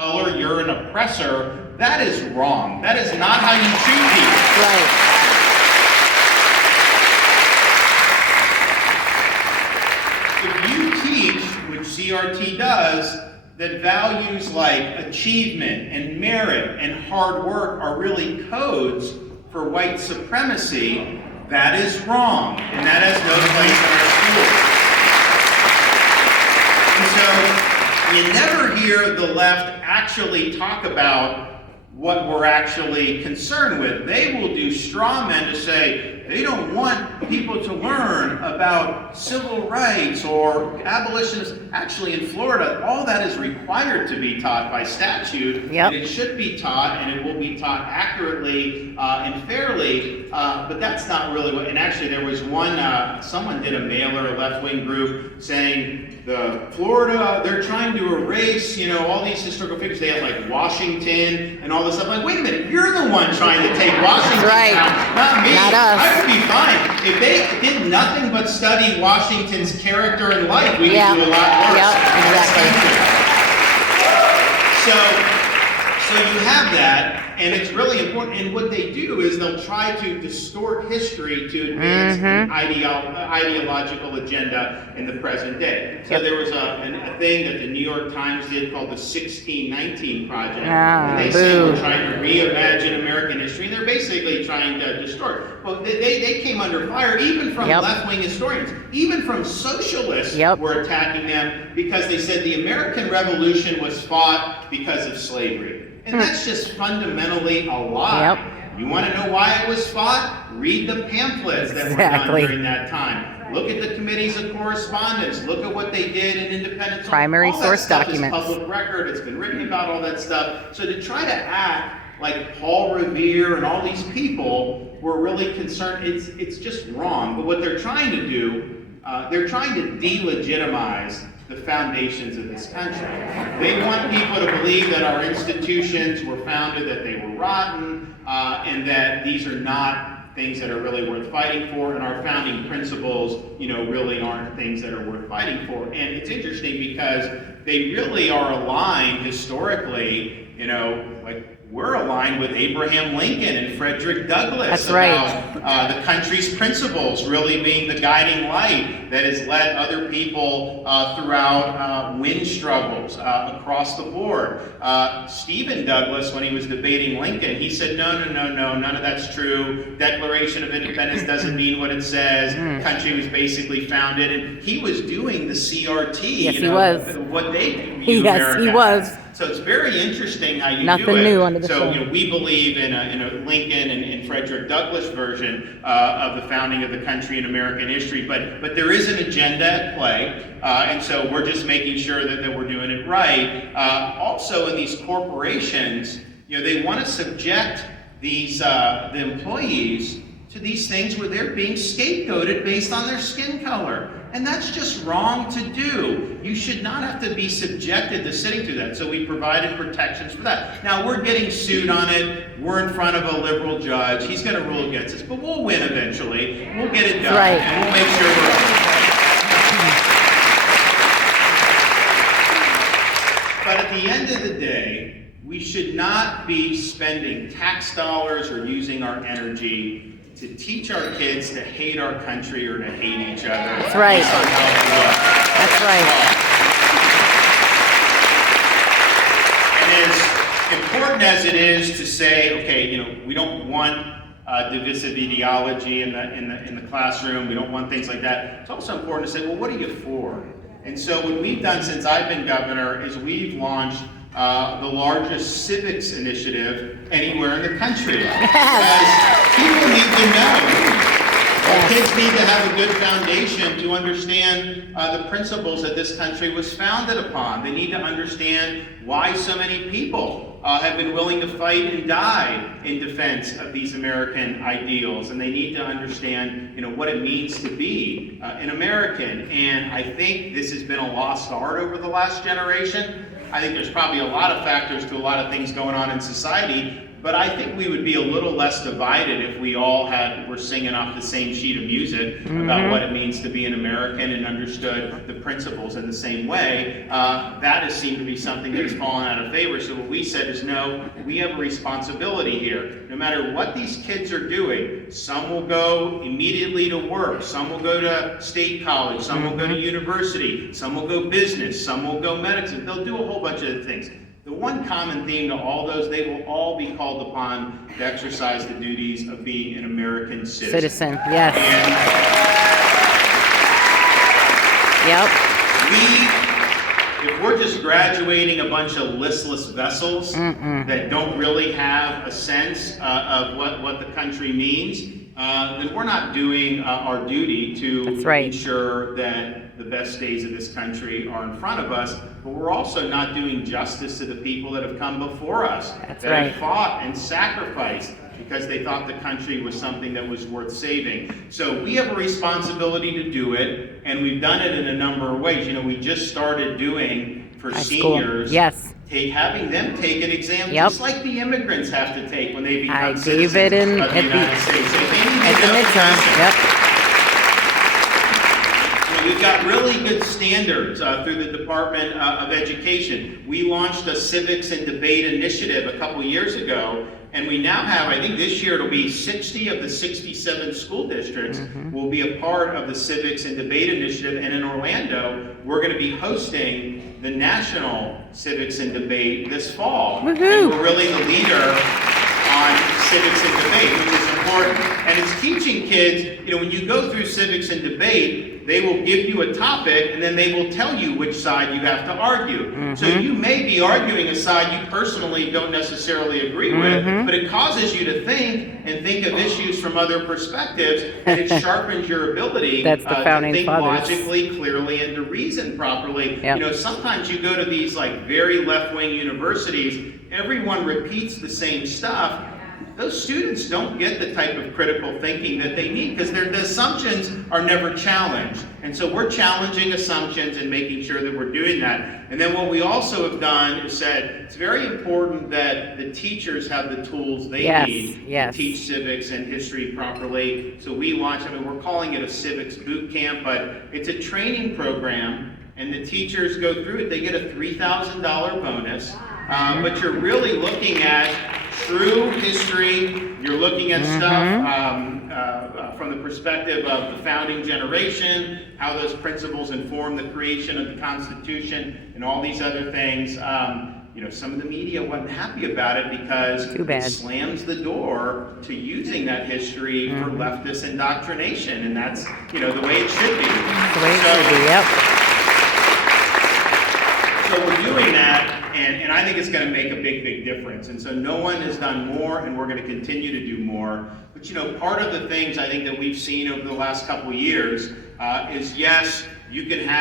color, you're an oppressor. That is wrong. That is not how you treat people. If you teach, which CRT does, that values like achievement and merit and hard work are really codes for white supremacy, that is wrong, and that has no place in our schools. And so you never hear the left actually talk about what we're actually concerned with. They will do straw men to say they don't want people to learn about civil rights or abolitionists. Actually, in Florida, all that is required to be taught by statute, and it should be taught, and it will be taught accurately and fairly, but that's not really what, and actually there was one, someone did a mailer, a left-wing group, saying, Florida, they're trying to erase, all these historical figures. They have like Washington and all this stuff. Like, wait a minute, you're the one trying to take Washington down, not me. Not us. I would be fine. If they did nothing but study Washington's character and life, we would do a lot worse. Yep, exactly. So you have that, and it's really important. And what they do is they'll try to distort history to advance an ideological agenda in the present day. So there was a thing that the New York Times did called the 1619 Project. And they say we're trying to reimagine American history, and they're basically trying to distort. Well, they came under fire even from left-wing historians, even from socialists were attacking them because they said the American Revolution was fought because of slavery. And that's just fundamentally a lie. You want to know why it was fought? Read the pamphlets that were done during that time. Look at the committees of correspondence. Look at what they did in independent primary source documents. Is public record. It's been written about, all that stuff. So to try to act like Paul Revere and all these people were really concerned, it's just wrong. But what they're trying to do, they're trying to delegitimize the foundations of this country. They want people to believe that our institutions were founded, that they were rotten, and that these are not things that are really worth fighting for, and our founding principles, really aren't things that are worth fighting for. And it's interesting because they really are aligned historically, like we're aligned with Abraham Lincoln and Frederick Douglass about the country's principles really being the guiding light that has led other people throughout wind struggles across the board. Stephen Douglas, when he was debating Lincoln, he said, no, none of that's true. Declaration of Independence doesn't mean what it says. Country was basically founded, and he was doing the CRT. Yes, he was. What they view America he was. So it's very interesting how you Nothing do it. new under the sun. So we believe in a Lincoln and Frederick Douglass version of the founding of the country in American history, but there is an agenda at play, and so we're just making sure that we're doing it right. Also, in these corporations, they want to subject these the employees to these things where they're being scapegoated based on their skin color. And that's just wrong to do. You should not have to be subjected to sitting through that. So we provided protections for that. Now, we're getting sued on it. We're in front of a liberal judge. He's going to rule against us, but we'll win eventually. We'll get it done, and we'll make sure we're But at the end of the day, we should not be spending tax dollars or using our energy to teach our kids to hate our country or to hate each other. That's right. That's right. And as important as it is to say, okay, we don't want divisive ideology in the classroom. We don't want things like that. It's also important to say, well, what are you for? And so what we've done since I've been governor is we've launched the largest civics initiative anywhere in the country. Because people need to know. Our kids need to have a good foundation to understand the principles that this country was founded upon. They need to understand why so many people have been willing to fight and die in defense of these American ideals. And they need to understand, what it means to be an American. And I think this has been a lost art over the last generation. I think there's probably a lot of factors to a lot of things going on in society, but I think we would be a little less divided if we all were singing off the same sheet of music about what it means to be an American and understood the principles in the same way. That has seemed to be something that's fallen out of favor. So what we said is, no, we have a responsibility here. No matter what these kids are doing, some will go immediately to work, some will go to state college, some will go to university, some will go business, some will go medicine. They'll do a whole bunch of things. The one common theme to all those, they will all be called upon to exercise the duties of being an American citizen. Yes. And if we're just graduating a bunch of listless vessels that don't really have a sense of what the country means, then we're not doing our duty to ensure that the best days of this country are in front of us, but we're also not doing justice to the people that have come before us, that have fought and sacrificed because they thought the country was something that was worth saving. So we have a responsibility to do it, and we've done it in a number of ways. You know, we just started doing for seniors, having them take an exam just like the immigrants have to take when they become citizens of the United States. At the midterm, We've got really good standards through the Department of Education. We launched a civics and debate initiative a couple years ago, and we now have, I think this year it'll be 60 of the 67 school districts will be a part of the civics and debate initiative. And in Orlando, we're going to be hosting the National Civics and Debate this fall. And we're really the leader on civics and debate, which is important. And it's teaching kids, you know, when you go through civics and debate, they will give you a topic and then they will tell you which side you have to argue. So you may be arguing a side you personally don't necessarily agree with, but it causes you to think of issues from other perspectives, and it sharpens your ability to think logically, clearly, and to reason properly. You know, sometimes you go to these like very left-wing universities, everyone repeats the same stuff. Those students don't get the type of critical thinking that they need because the assumptions are never challenged. And so we're challenging assumptions and making sure that we're doing that. And then what we also have done is said it's very important that the teachers have the tools they need to teach civics and history properly. So we launched, I mean, we're calling it a civics boot camp, but it's a training program, and the teachers go through it. They get a $3,000 bonus, but you're really looking at true history. You're looking at stuff from the perspective of the founding generation, how those principles inform the creation of the Constitution, and all these other things. You know, some of the media wasn't happy about it because it slams the door to using that history for leftist indoctrination, and that's, you know, the way it should be. The way it should be, So we're doing that, and I think it's going to make a big, big difference. And so no one has done more, and we're going to continue to do more. But, you know, part of the things I think that we've seen over the last couple of years is, yes, you can have